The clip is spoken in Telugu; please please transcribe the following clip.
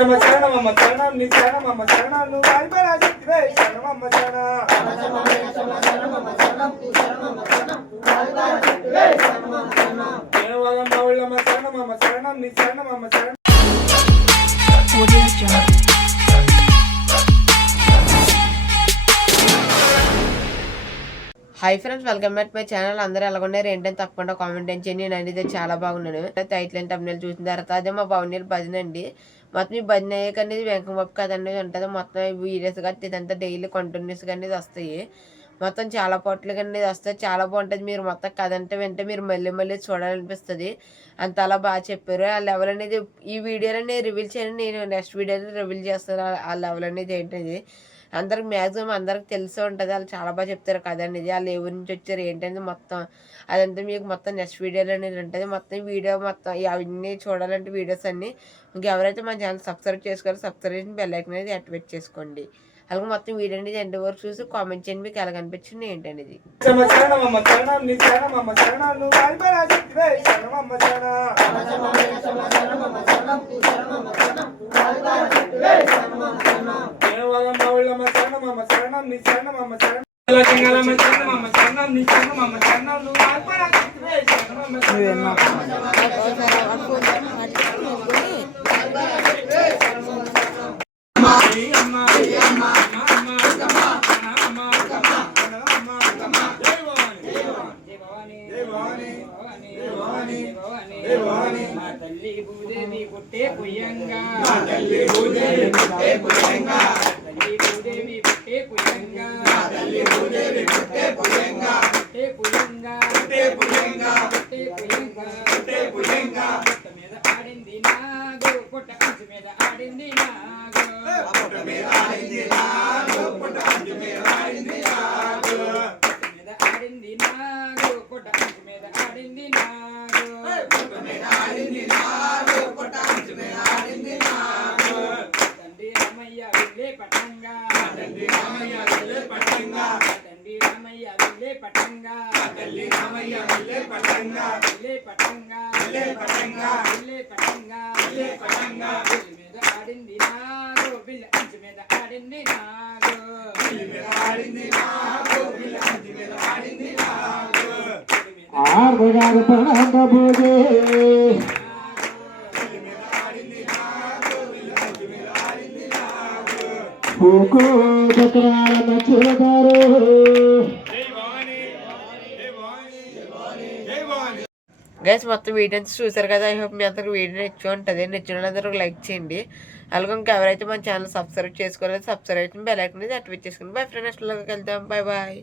చమ చరణమమ్మ చరణం నీ చరణమమ్మ చరణం నువ్వు వారిపరాశక్తివే శరణమమ్మ చరణం దేవగమ్మ ఉళ్ళమ్మ చరణమమ్మ చరణం నీ చరణమమ్మ చరణం. Hi friends, welcome back my channel. అందరూ ఎలాగొన్నారు ఏంటని తప్పకుండా కామెంట్ చేయండి. నేను అయితే చాలా బాగున్నాను. టైటిల్ అండ్ thumbnail చూసిన తర్వాత అదే మా పవన్ భజన అండి. మొత్తం ఈ భజన అయ్యాక అనేది వెంకమప్పు కథ అనేది ఉంటుంది. మొత్తం వీడియోస్గా ఇదంతా డైలీ కంటిన్యూస్గా అనేది వస్తాయి. మొత్తం చాలా పాటలుగా అనేది వస్తాయి. చాలా బాగుంటుంది. మీరు మొత్తం కథ అంటే వెంటనే మీరు మళ్ళీ మళ్ళీ చూడాలనిపిస్తుంది. అంత అలా బాగా చెప్పారు. ఆ లెవెల్ అనేది ఈ వీడియోలో నేను రివీల్ చేయను. నేను నెక్స్ట్ వీడియోలో రివీల్ చేస్తాను ఆ లెవెల్ అనేది ఏంటనేది. అందరికి మ్యాక్సిమం అందరికి తెలిసే ఉంటుంది. వాళ్ళు చాలా బాగా చెప్తారు కథ అనేది. వాళ్ళు ఎవరి నుంచి వచ్చారు ఏంటనేది మొత్తం అదంతా మీకు మొత్తం నెక్స్ట్ వీడియోలో అనేది ఉంటుంది. మొత్తం వీడియో మొత్తం అవన్నీ చూడాలంటే వీడియోస్ అన్నీ ఇంకెవరైతే మన ఛానల్ సబ్స్క్రైబ్ చేసుకోవాలి, సబ్స్క్రైబ్ చేసి బెల్ ఐకాన్ అనేది యాక్టివేట్ చేసుకోండి. అలాగే మొత్తం వీడియో అనేది ఎండ్ వరకు చూసి కామెంట్ చేయండి మీకు ఎలా కనిపించింది ఏంటనేది. తల్లి భూదేవి పుట్టే పుయ్యంగా, తల్లి భూదేవి పుట్టే పుయ్యంగా, తల్లి భూదేవి పుట్టే పుయ్యంగా, తల్లి భూదేవి పుట్టే పుయ్యంగా, పుట్టే పుయ్యంగా, పుట్టే పుయ్యంగా, పుట్టే పుయ్యంగా, పుట్టే పుయ్యంగా. పుట్ట మీద ఆడింది నాగు, పుట్ట అంచు మీద ఆడింది నాగు, పుట్ట మీద ఆడింది నాగు, పుట్ట అంచు మీద ఆడింది నాగు, పుట్ట మీద ఆడింది నాగు, పుట్ట అంచు మీద ఆడింది నాగు, పుట్ట మీద ఆడింది నాగు, పుట్ట అంచు మీద ఆడింది నాగు. తండ్రి రామయ్య వెళ్ళే పట్టంగా, తండ్రి రామయ్య వెళ్ళే పట్టంగా, తండ్రి రామయ్య వెళ్ళే పట్టంగా, తల్లి రామయ్య వెళ్ళే పట్టంగా, వెళ్ళే పట్టంగా, వెళ్ళే పట్టంగా, వెళ్ళే పట్టంగా, వెళ్ళే పట్టంగా. బిల్లి మీద ఆడింది నాగు, బిల్లి అంచు మీద ఆడింది నాగు, బిల్లి మీద ఆడింది నాగు, బిల్లి అంచు మీద ఆడింది నాగు. ఆర్మగారు పడబోదే గైస్ మొత్తం వీడియోస్ చూసారు కదా. ఐ హోప్ మీ అందరికి వీడియో నచ్చి ఉంటుంది. నచ్చిన అందరూ లైక్ చేయండి. అలాగే ఇంకా ఎవరైతే మన ఛానల్ సబ్స్క్రైబ్ చేసుకోలేదు సబ్స్క్రైబ్ చేసి బెల్ ఐకాన్ యాక్టివేట్ చేసుకోండి. బై ఫ్రెండ్స్, నెక్స్ట్ వెళ్దాం. Bye bye.